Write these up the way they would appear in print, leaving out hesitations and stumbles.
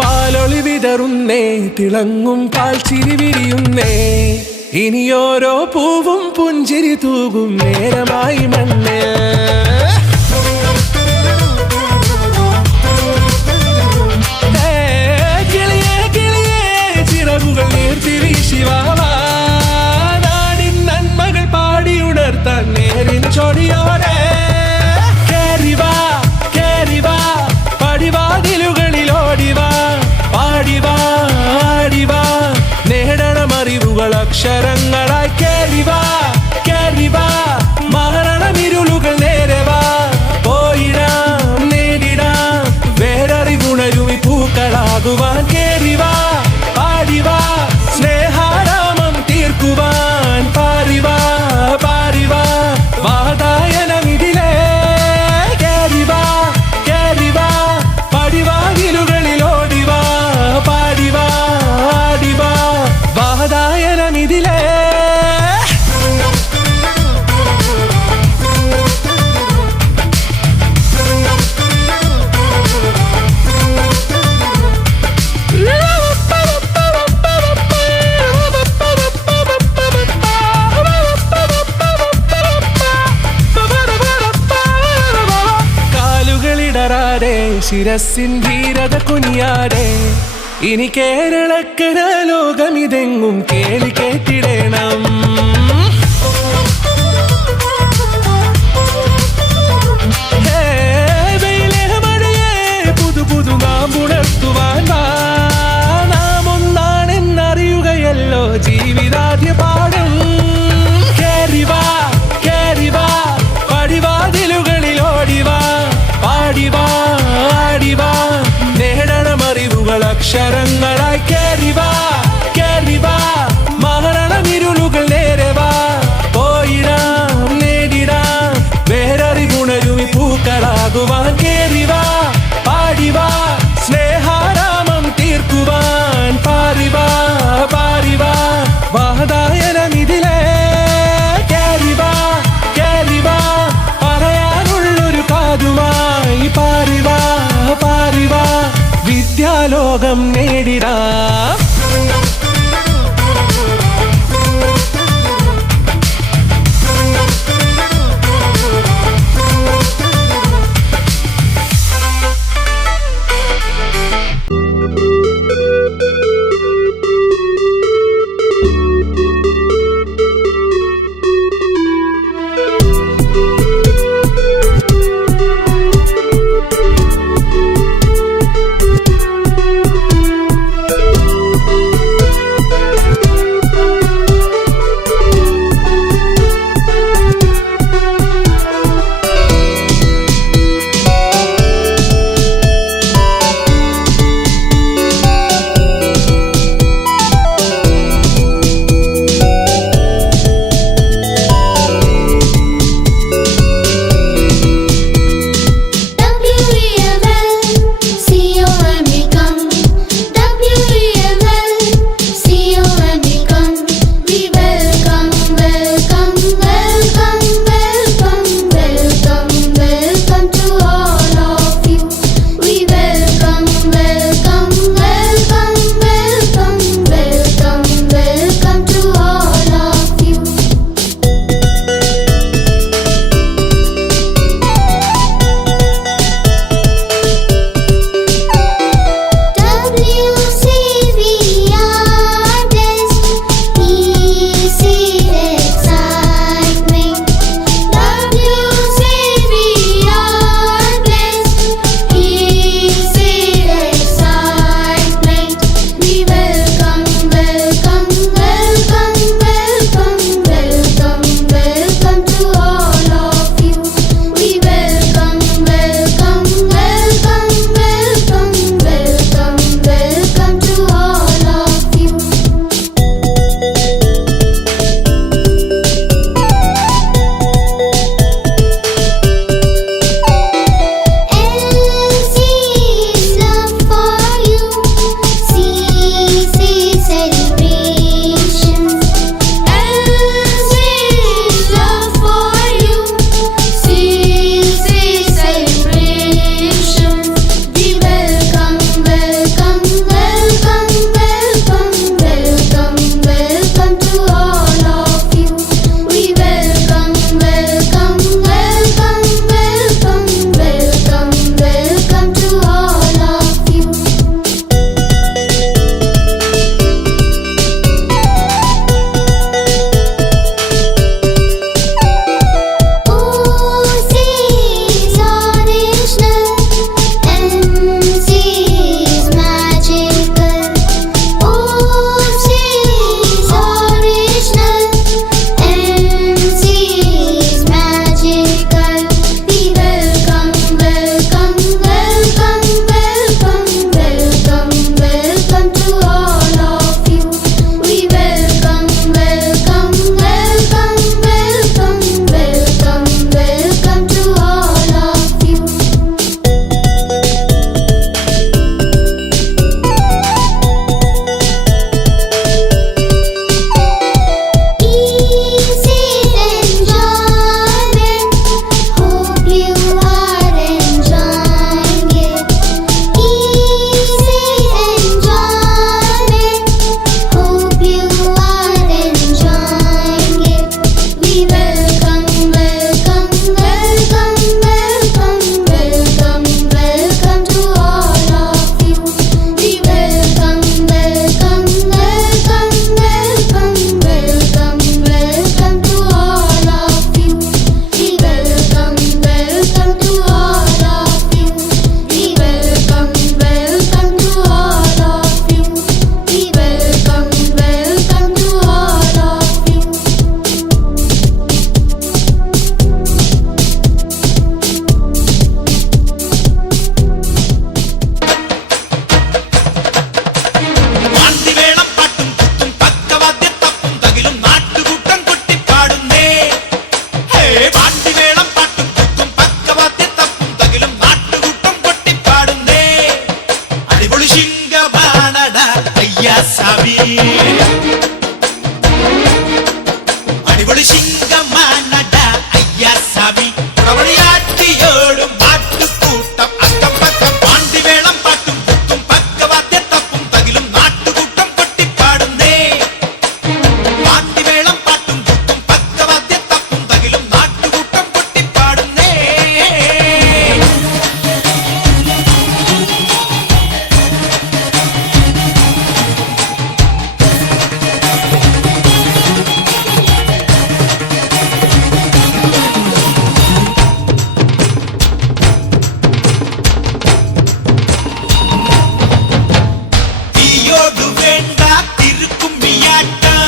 പാലൊളി വിതറുന്നേ, തിളങ്ങും പാൽ ചിരി വിരിയുന്നേ, ഇനിയോരോ പൂവും പുഞ്ചിരി തൂകും നേരമായി മണ്ണ്. കിളിയേ കിളിയേ ചിറകുകൾ നീർത്തി വീശിവാവാ, നാടിൻ നന്മകൾ പാടിയുണർത്താൻ നേരിൻ ചൊടിയോടെ. കേറിവാ കേറിവാ പടിവാതിലുകളിലോടിവാ, പാടിവാ ആടിവാ നേടണമറിവുകൾ അക്ഷരങ്ങളായി. കേറിവാ കേറിവാ മരണമിരുളുകൾ നേരവാ, പോയിടാം നേടിടാം വേററിവുണരുമി പൂക്കളാകുവാൻ. കേറിവാ പാടിവാ സ്നേഹാരാമം തീർക്കുവാൻ, പാറിവാ പാറിവാ വാതായനമിതിലേ. കേറിവാ കേറിവാ പടിവാതിലുകളിലോടിവാ, പാടിവാ ആടിവാ വാതായനമിതിലേ. കാലുകളിടറാതെ ശിരസിൻ ധീരത കുനിയാതെ, ഇനി കേരളക്കര ലോകമിതെങ്ങും കേളി കേട്ടിടണം. പുതു പുതു നാം ഉണർത്തുവാൻ വാ, നാം ഒന്നാണെന്നറിയുകയല്ലോ ജീവിതാദ്യ പാഠം. കേറിവാ കേറിവാ പടിവാതിലുകളിലോടിവാ, പാടിവാ ആടിവാ നേടണമറിവുകൾ അക്ഷരങ്ങളായി. കേറിവാ കേറിവാ മരണമിരുളുകൾ നേരവാ, പോയിടാം നേടിടാം വേററിവുണരുമി പൂക്കളാകുവാൻ. കേറിവാ പാടിവാ സ്നേഹാരാമം തീർക്കുവാൻ, പാറിവാ പാറിവാ വാതായനമിതിലേ. കേറിവാ കേറിവാ പറയാനുള്ളൊരു കാതുമായി, പാറിവാ പാറിവാ വിദ്യാലോകം നേടിടാം. അടിപൊളി ശിങ്കമാനട അയ്യാസ്വാമി കുടവഴിയാട്ടിയോടും പാട്ടുകൂട്ടം അക്കം പക്കം പാണ്ടിവേളം പാട്ടും കുത്തും പക്കവാദ്യ തപ്പും തകിലും നാട്ടുകൂട്ടം കൊട്ടിപ്പാടുന്നേ പാണ്ടിവേളം പാട്ടും കുത്തും പക്കവാദ്യ തപ്പും തകിലും നാട്ടുകൂട്ടം കൊട്ടിപ്പാടുന്നേ തീയോടു വേണ്ട തിരുക്കുമ്മിയാട്ടം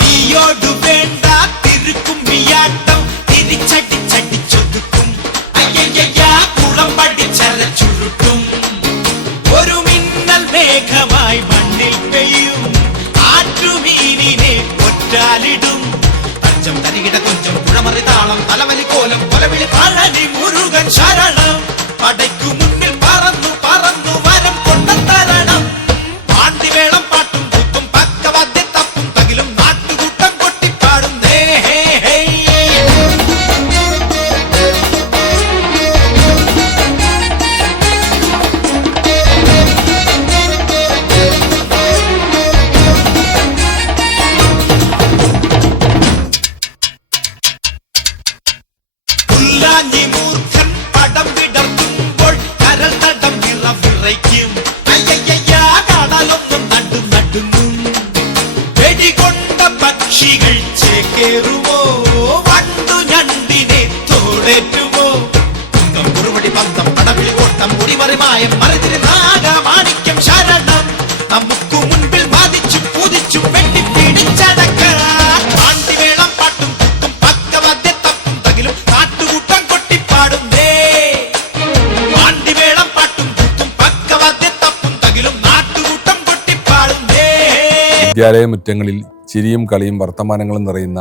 തീയോടു വേണ്ട തിരുക്കുമ്മിയാട്ടം തിരിച്ചടിച്ചടിച്ചൊതുക്കും അയ്യയ്യ കുളം പഠിച്ചരച്ചുരുട്ടും ഒരു മിന്നൽ മേഘമായി മണ്ണിൽ പെയ്യും ആറ്റുമീനിനെ ഒറ്റാലിടും തഞ്ചം തരികിട കൊഞ്ചം കുഴമറി താളം തലവലി കോലം കൊലവിളി പഴനി മുരുകൻ ശരണം പടയ്ക്കു മുന്നിൽ പറന്നു പറന്നു വരം കൊണ്ടത്തരണം പാണ്ടിവേളം പാട്ടും കുത്തും പക്കവാദ്യ തപ്പും തകിലും നാട്ടുകൂട്ടം കൊട്ടിപ്പാടുന്നേ പുല്ലാഞ്ഞി മൂർഖൻ പടം വിടർത്തുമ്പോൾ കരൾ തടം വിറയ്ക്കും അയ്യയ്യ കടലൊന്നും നടുങ്ങും വെടികൊണ്ട പക്ഷികൾ ചേക്കേറുമോ വണ്ടു ഞണ്ടിനെ തോളേറ്റുമോ കുറുവടി പന്തം പടവിളി കോട്ടം മുടിമറിമായം മറിതിരി നാഗമാണിക്യം ശരണം നമുക്കു മുൻപിൽ ബാധിച്ചും കുതിച്ചും വെട്ടിപ്പിടിച്ചടക്ക പാണ്ടിവേളം പാട്ടും കുത്തും പക്കവാദ്യ തപ്പും തകിലും നാട്ടുകൂട്ടം കൊട്ടിപ്പാടുന്നേ പാണ്ടിവേളം പാട്ടും കുത്തും പക്കവാദ്യ തപ്പും തകിലും നാട്ടുകൂട്ടം കൊട്ടിപ്പാടുന്നേ വിദ്യാലയമുറ്റങ്ങളിൽ ചിരിയും കളിയും വർത്തമാനങ്ങളും നിറയുന്ന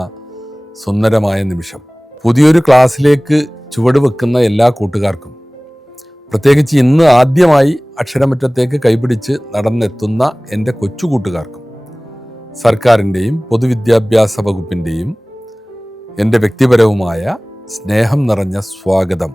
സുന്ദരമായ നിമിഷം. പുതിയൊരു ക്ലാസ്സിലേക്ക് ചുവട് വെക്കുന്ന എല്ലാ കൂട്ടുകാർക്കും, പ്രത്യേകിച്ച് ഇന്ന് ആദ്യമായി അക്ഷരമുറ്റത്തേക്ക് കൈപിടിച്ച് നടന്നെത്തുന്ന എൻ്റെ കൊച്ചു കൂട്ടുകാർക്കും, സർക്കാരിൻ്റെയും പൊതുവിദ്യാഭ്യാസ വകുപ്പിൻ്റെയും എൻ്റെ വ്യക്തിപരവുമായ സ്നേഹം നിറഞ്ഞ സ്വാഗതം.